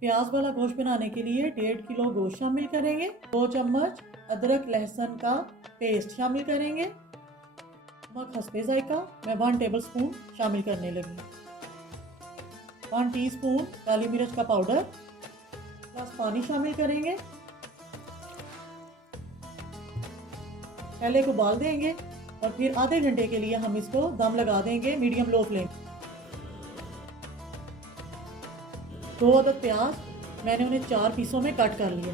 प्याज वाला गोश्त बनाने के लिए 1.5 किलो गोश्त शामिल करेंगे। 2 चम्मच अदरक लहसुन का पेस्ट शामिल करेंगे। नमक हस्बे जायका मैं 1 टेबल स्पून शामिल करने लगी। 1 टीस्पून काली मिर्च का पाउडर, प्लस पानी शामिल करेंगे। पहले को उबाल देंगे और फिर आधे घंटे के लिए हम इसको दम लगा देंगे मीडियम लो फ्लेम। 2 अदद प्याज मैंने उन्हें 4 पीसों में कट कर लिया।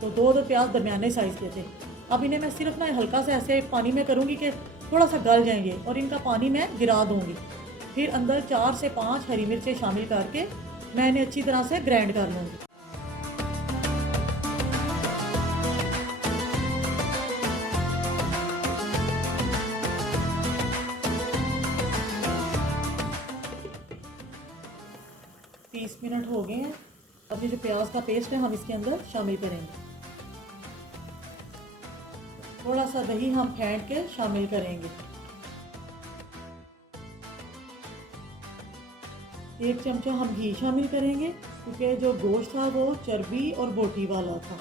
तो 2 अदद प्याज दरमियाने साइज़ के थे। अब इन्हें मैं सिर्फ ना हल्का सा ऐसे पानी में करूँगी कि थोड़ा सा गल जाएंगे और इनका पानी मैं गिरा दूँगी। फिर अंदर 4 से 5 हरी मिर्चें शामिल करके मैं इन्हें अच्छी तरह से ग्राइंड कर लूँगी। तीस मिनट हो गए हैं। अब ये जो प्याज का पेस्ट है हम इसके अंदर शामिल करेंगे। थोड़ा सा दही हम फेंट के शामिल करेंगे। 1 चमचा हम घी शामिल करेंगे क्योंकि जो गोश्त था वो चर्बी और बोटी वाला था।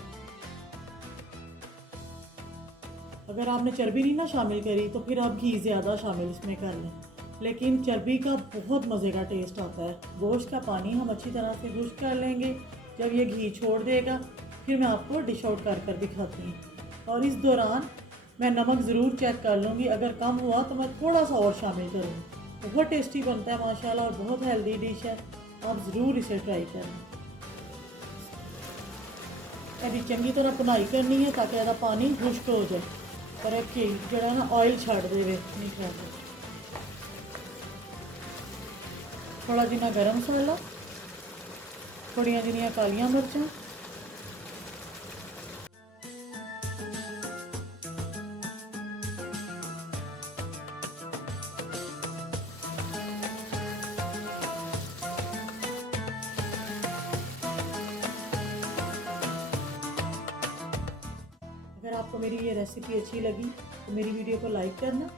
अगर आपने चर्बी नहीं ना शामिल करी तो फिर आप घी ज़्यादा शामिल इसमें कर लें, लेकिन चर्बी का बहुत मज़े का टेस्ट आता है। गोश्त का पानी हम अच्छी तरह से खुश्क कर लेंगे। जब ये घी छोड़ देगा फिर मैं आपको डिश आउट कर कर दिखाती हूँ। और इस दौरान मैं नमक ज़रूर चेक कर लूँगी, अगर कम हुआ तो मैं थोड़ा सा और शामिल करूँगी। बहुत टेस्टी बनता है माशाल्लाह और बहुत हेल्दी डिश है, आप ज़रूर इसे ट्राई करें। अभी चंगी तरह बुनाई करनी है ताकि ज़्यादा पानी खुश्क हो जाए और एक जड़ा ना ऑयल छड़ दे नहीं छड़। थोड़ा जिना गरम मसाला, थोड़िया जिनिया कालियां मिर्चां, अगर आपको मेरी ये रेसिपी अच्छी लगी तो मेरी वीडियो को लाइक करना,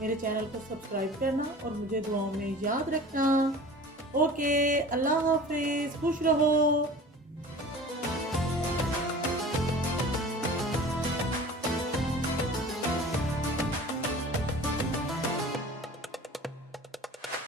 मेरे चैनल को सब्सक्राइब करना और मुझे दुआओं में याद रखना। ओके, अल्लाह हाफिज़, खुश रहो।